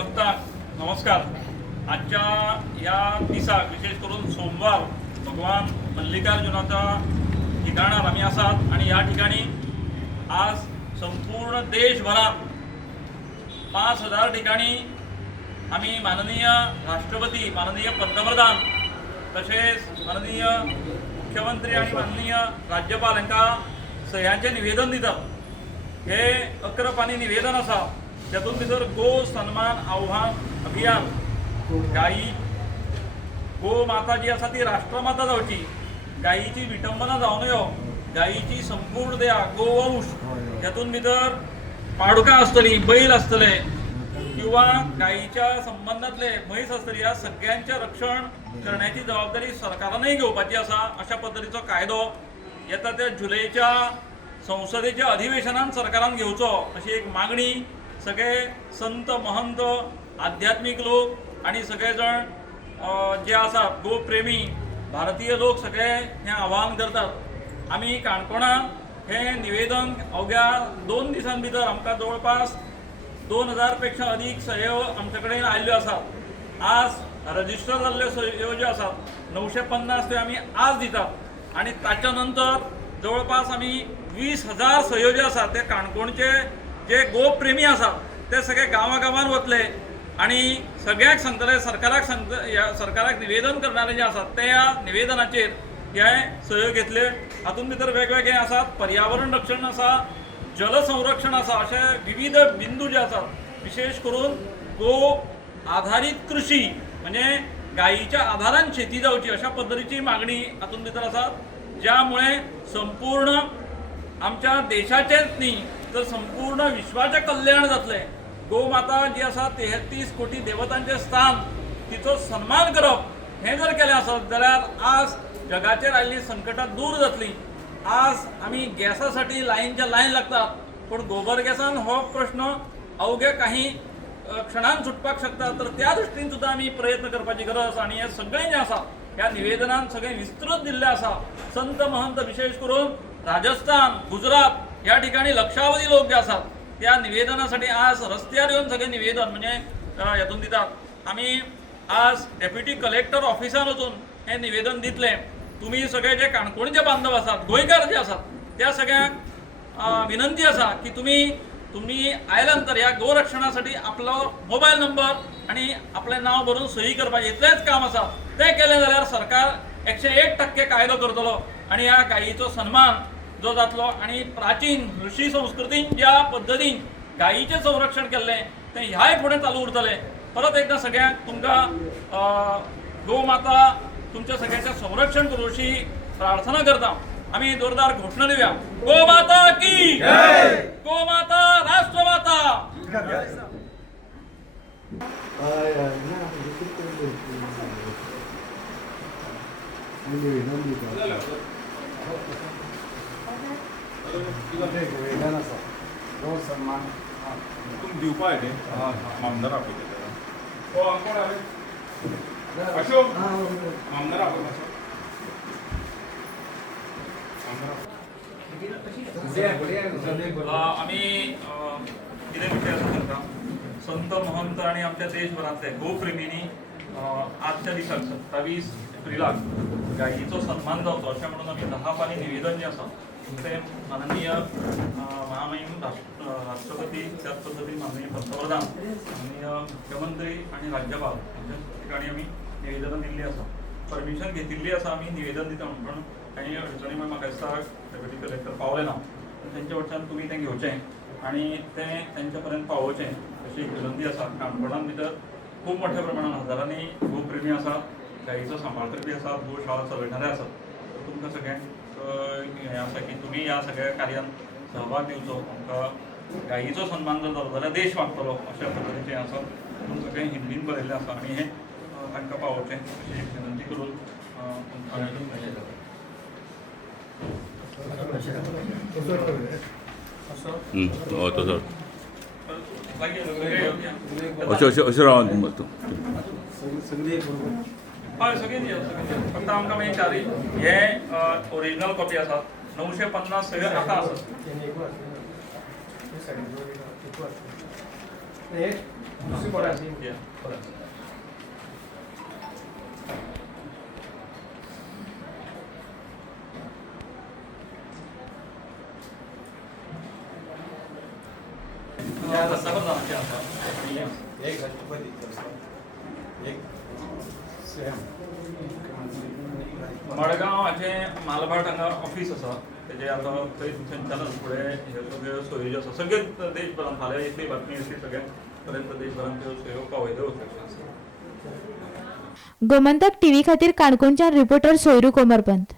भक्तांक नमस्कार. आजच्या या दिसाक विशेष करून सोमवार भगवान मल्लिकार्जुनाच्या ठिकाणार आम्ही आसात आणि या ठिकाणी आज संपूर्ण देशभरात 5,000 ठिकाणी आम्ही माननीय राष्ट्रपती, माननीय पंतप्रधान तसेच माननीय मुख्यमंत्री आणि माननीय राज्यपाल यांना सह्यांचे निवेदन दितात. हे 11 पानी निवेदन आसा. त्यातून भितर गो सन्मान आव्हान अभियान, गायी गो माता जी आसा ती राष्ट्रमाता जावची, गायीची विटंबना जावं नयो, गायीची संपूर्ण दया गोवंश, त्यातून भितर पाडुकां आसतली, बैल आसतले किंवा गायीच्या संबंधातले म्हैस आसतली, या सगळ्यांचे रक्षण करण्याची जबाबदारी सरकारानंय घेवपाची आसा. अशा पद्धतीचो कायदो येता त्या जुलैच्या संसदेच्या अधिवेशनात सरकारान घेवचो अशी एक मागणी सगळे संत महंत आध्यात्मिक लोक आणि सगळेजण जे आसात गोप्रेमी भारतीय लोक सगळे हे आवाहन करतात. आम्ही काणकोणा हे निवेदन अवघ्या 2 दिसां भितर आमकां जवळपास 2000 पेक्षा अधिक सहयो आमचे कडेन आयल्ल्यो आसात. आज रजिस्टर जाल्ल्यो सहयो ज्यो आसात 950 ते आमी आज दितात आणि ताच्या नंतर जवळपास आमी 20,000 सहयो जे आसात ते काणकोणचे जे गोप्रेमी आसात ते सगळे गांवागांवांत वतले आणि सगळ्याक सांगतले, सरकाराक निवेदन करणारे जे आसात ते ह्या निवेदनाचेर हे सहयोग घेतले. हातूंत भितर वेगवेगळे आसात, पर्यावरण रक्षण आसा, जल संरक्षण आसा, अशे विविध बिंदू जे आसात. विशेष करून गो आधारित कृषी म्हणजे गायीच्या आधारान शेती जावची अशा पद्धतीची मागणी हातूंत भितर आसा, ज्यामुळे संपूर्ण आमच्या देशाचेच न्ही तर संपूर्ण विश्वाचे कल्याण जातले. गोमाता जी आसा 33 कोटी देवतांचे स्थान, तिचो सन्मान करप हे जर केलें आसत जाल्यार आज जगाचेर आयिल्ली संकटां दूर जातली. आज आमी गॅसासाठी लायनच्या लायन लागतात, पण गोबर गॅसान हो प्रश्न अवघे काही क्षणांत सुटपाक शकता. तर त्या दृश्टीन सुद्दां आमी प्रयत्न करपाची गरज आणि हे सगळें जें आसा ह्या निवेदनान सगळें विस्तृत दिल्लें आसा. संत महंत विशेष करून राजस्थान, गुजरात या ठिकाणी लक्षावधी लोक जे आसात त्या निवेदनासाठी आज रस्त्यार येऊन सगळे निवेदन म्हणजे हातून दितात. आम्ही आज डेप्युटी कलेक्टर ऑफिसान वचून हे निवेदन दितले. तुम्ही सगळे जे काणकोणचे बांधव आसात, गोंयकार जे आसात त्या सगळ्यांक विनंती आसा की तुम्ही आयल्यानंतर या गोरक्षणासाठी आपलो मोबायल नंबर आणि आपलें नाव भरून सही करपाचें इतलेंच काम आसा. तें केलें जाल्यार सरकार 101% कायदो करतलो आणि ह्या गायीचो सन्मान जो जातलो आणि प्राचीन ऋषी संस्कृतीन ज्या पद्धतीन गायीचें संरक्षण केल्लें तें ह्याय फुडें चालू उरतलें. परत एकदा सगळ्यांक तुमकां गोमाता तुमच्या सगळ्यांचें संरक्षण करूं अशी प्रार्थना करता. आमी जोरदार घोषणा दिवया. गोमाता की जय, गोमाता राष्ट्रमाता. सन्मान तुम दिवपा येते आमदार आपले अशोक आमदार आपण आम्ही कितें विशय आसा सांगता. संत महंत आणि आमच्या देशभरांतले गोप्रेमींनी आजच्या दिसाक 27 एप्रिलाक गायीचो सन्मान जावचो अशें म्हणून आमी 10 पानी निवेदन जें आसा ते माननीय महामहिम राष्ट्रपती, त्याच पद्धतीन माननीय पंतप्रधान, माननीय मुख्यमंत्री आणि राज्यपाल यांच्या ठिकाणी आमी निवेदनां दिल्लीं आसा. परमिशन घेतिल्ली आसा आमी निवेदन दिता म्हणून, पण काही अडचणी म्हाका दिसता डेप्युटी कलेक्टर पावले ना. तेंच्या वटच्यान तुमी तें घेवचें आणि तें तेंच्या पर्यंत पावोवचें अशी एक विनंती आसा. काणकोणान भितर खूब मोठ्या प्रमाणात हजारांनी गोप्रेमी आसात, गायीचो सांबाळ करपी आसात, गोशाळा चलयणारे आसात. तुमकां सगळ्यांक हें आसा की तुमी ह्या सगळ्या कार्यांत सहभाग दिवचो. आमकां गायीचो सन्मान जर जालो जाल्यार देश वागतलो अशा पद्धतीचें आसा. पूण सगळें हिंदीन बरयल्लें आसा आणि हें तांकां पावोवचें अशी एक विनंती करून अशें रावन हय सगळीं फक्त आमकां मागीर चारी हे ओरिजिनल कॉपी आसात. 950 सगळे आतां आसात. या. रस्ता पण जाणार की आता. एक राष्ट्रपती एक मडगांव हाचे मालभाट हांगा ऑफिस आसा तेजे आतां थंय थंयच्यानच फुडें ह्यो सगळ्यो सोयी ज्यो आसा सगळे देशभरान फाल्यां इतली बातमी येतली सगळ्या पर्यंत देशभरान त्यो सोयो पावयल्यो वचपाच्यो आसा. गोमंतक टीव्ही खातीर काणकोणच्यान रिपोर्टर सोयरू कोमरपंत.